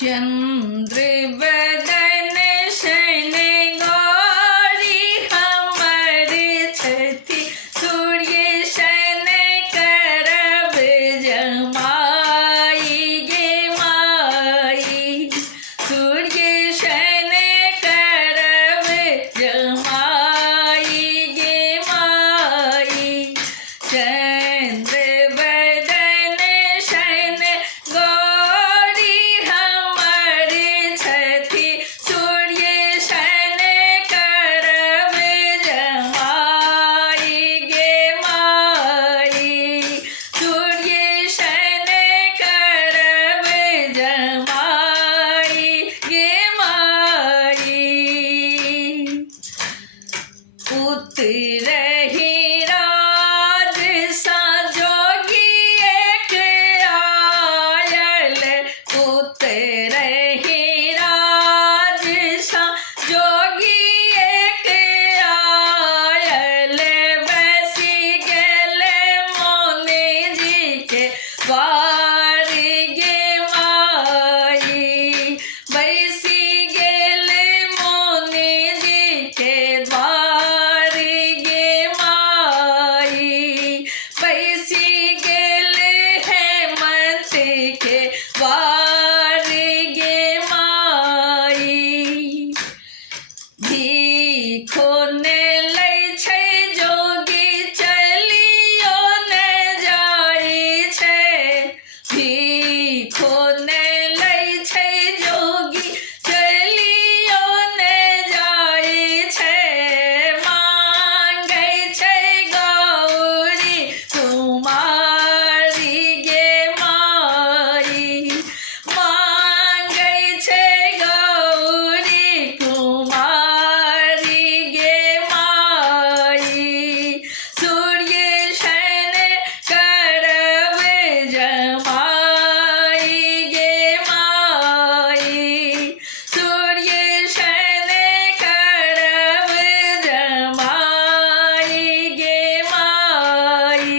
चंद्र बदन शन गौरी हमर छथि सूर्य शन करब जमाई गे माई सूर्य शन करब जमाई गे माई चंद्र बदन शन गौरी हमर छथि सूर्य शन करब जमाई गे माई सूर्य शन करब जमाई गे माई उतरहि राज संजोगी एक आयल उतरहि राज संजोगी एक आयल बसी गेल मोने जी के द्वार गे माई बैसी गेल मोने जी के द्वार गे माई बैसी गेल हेमंत के द्वार गे माई भीखो ने लै छै जोगी चलियो ने जाइ छै भीखो ने लै छै जोगी चलियो ने जाइ छै मांगै छै गौरी कुमारी गे माई मांगै छै गौरी कुमारी गे माई सूर्य शन करब जमाई गे माई सूर्य शन करब जमाई गे माई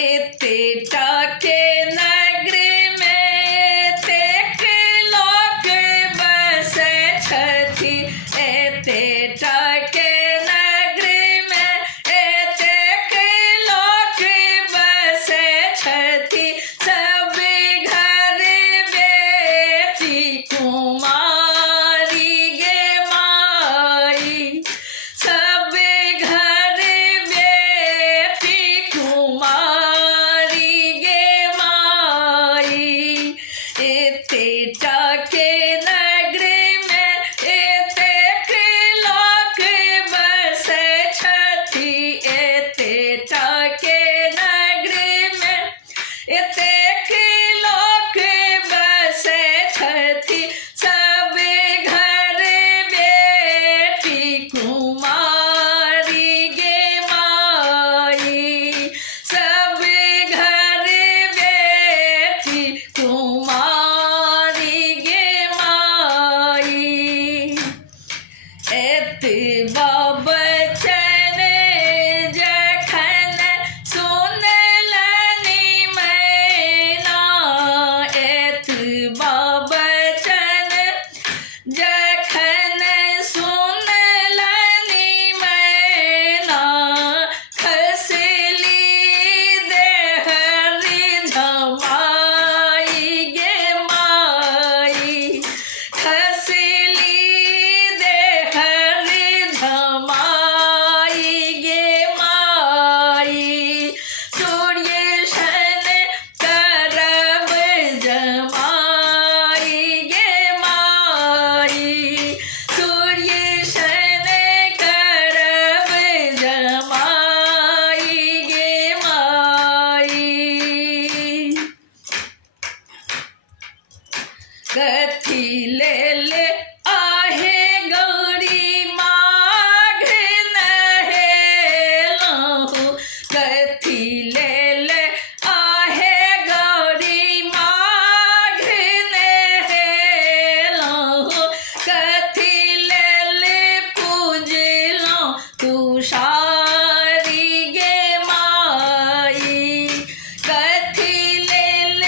एतेटा के नगर में एतेक लोक बसै छथि एतेटा के नगर में एतेक लोक बसै छथि सब घर बेटी कुमारी गे माई सब घर बेटी कुमारी गे माई एतेटा के नगर में एतेक लोक बसै छथि एतेटा के नगर में एतेक लोक बसै छथि सब घर बेटी कुमारी गे माई सब घर बेटी कुमारी गे माई एतबा बचन जखन सुनलनि मैना एतबा बचन जखन सुनलनि मैना खसली देहरि झमाई गे माई खसली देहरि झमाई गे माई सूर्य शन करब जमाई गे माई सूर्य शन करब जमाई गे माई कथी लेल आहे गौरी माघ नहेलहुँ कथी लेल आहे गौरी माघ नहेलहुँ कथी लेल पूजलहुँ तुषारी गे माई कथी लेल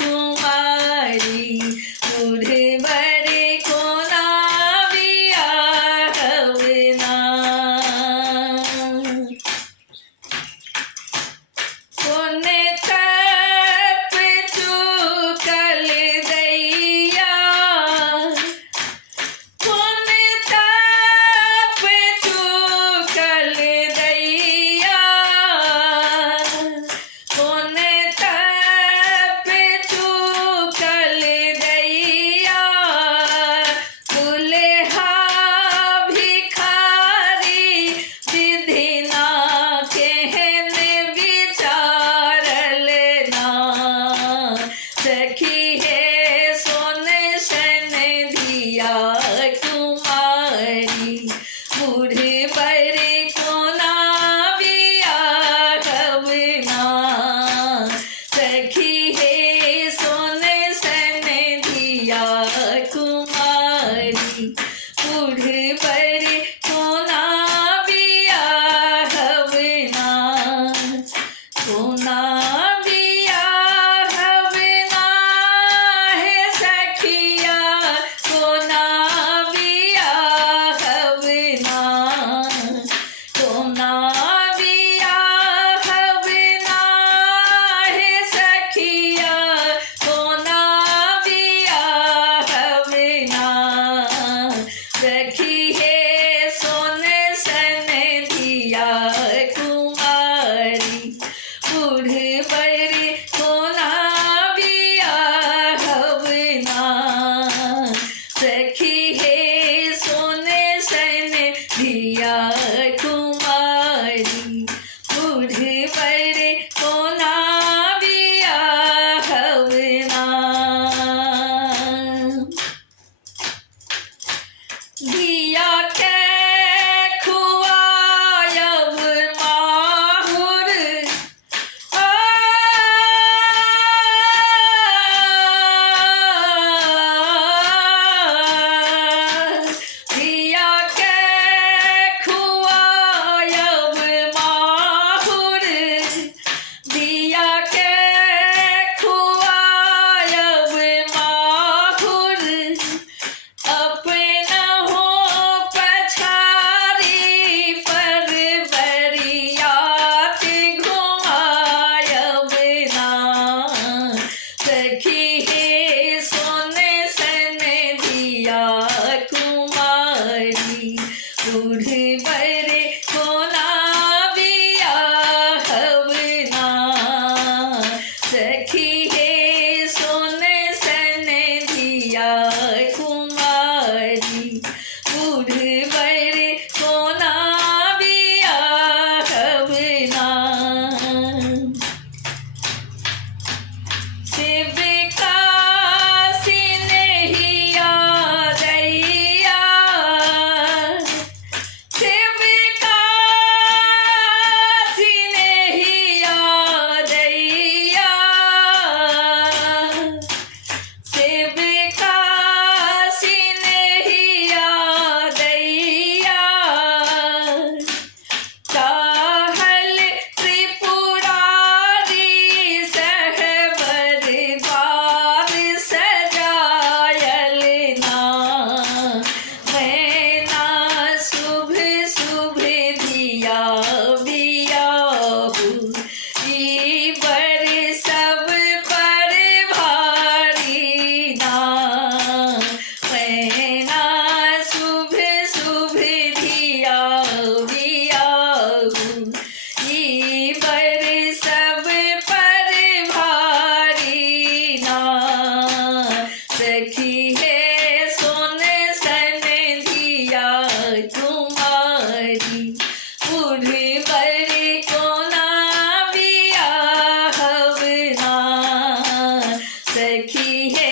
कुमारी बूढ़ बड़े को नाविया हवना कोने तप चुकल दैया कोने तप चुकल दैया कोने तप चुकल दैया दुल्हा भिखारी विधि ना कहने विचारल ना सखी है सोने सन दिया कुमारी बूढ़ बड़े को नाविया हवना सखी है सोने सन दिया कुमारी बूढ़ बड़े को नाविया हवना को नाविया हवना है सखिया को नाविया हवना को नाविया हवना है सखिया को नाविया हवना सखी है सोने सन दिया कुमारी बूढ़ बड़े को नाविया हवना सखी है सोने सन दिया कुमारी बूढ़ बड़े को नाविया हवना दिया के खुआयब माहुर दिया के खुआयब माहुर दिया के खुआयब माहुर अपना हो पछारी पर बरियात घुमायब ना सखी है सोने सन दिया कुमारी बूढ़ बड़े को नाविया हवना सखी है सोने सन दिया कुमारी बूढ़ बड़े को नाविया हवना शिव का सिनेहिया दैया शिव का सिनेहिया दैया शिव का सिनेहिया दैया चाहल त्रिपुरारी सहबर बार सजायल ना मैना शुभ शुभ दिया बियाहू ई बर सब पर भारी ना मैना शुभ शुभ दिया बियाहू ई बर सब पर भारी ना सखी है सोने सन दिया कुमारी बूढ़ बड़े को नाविया हवना सखी है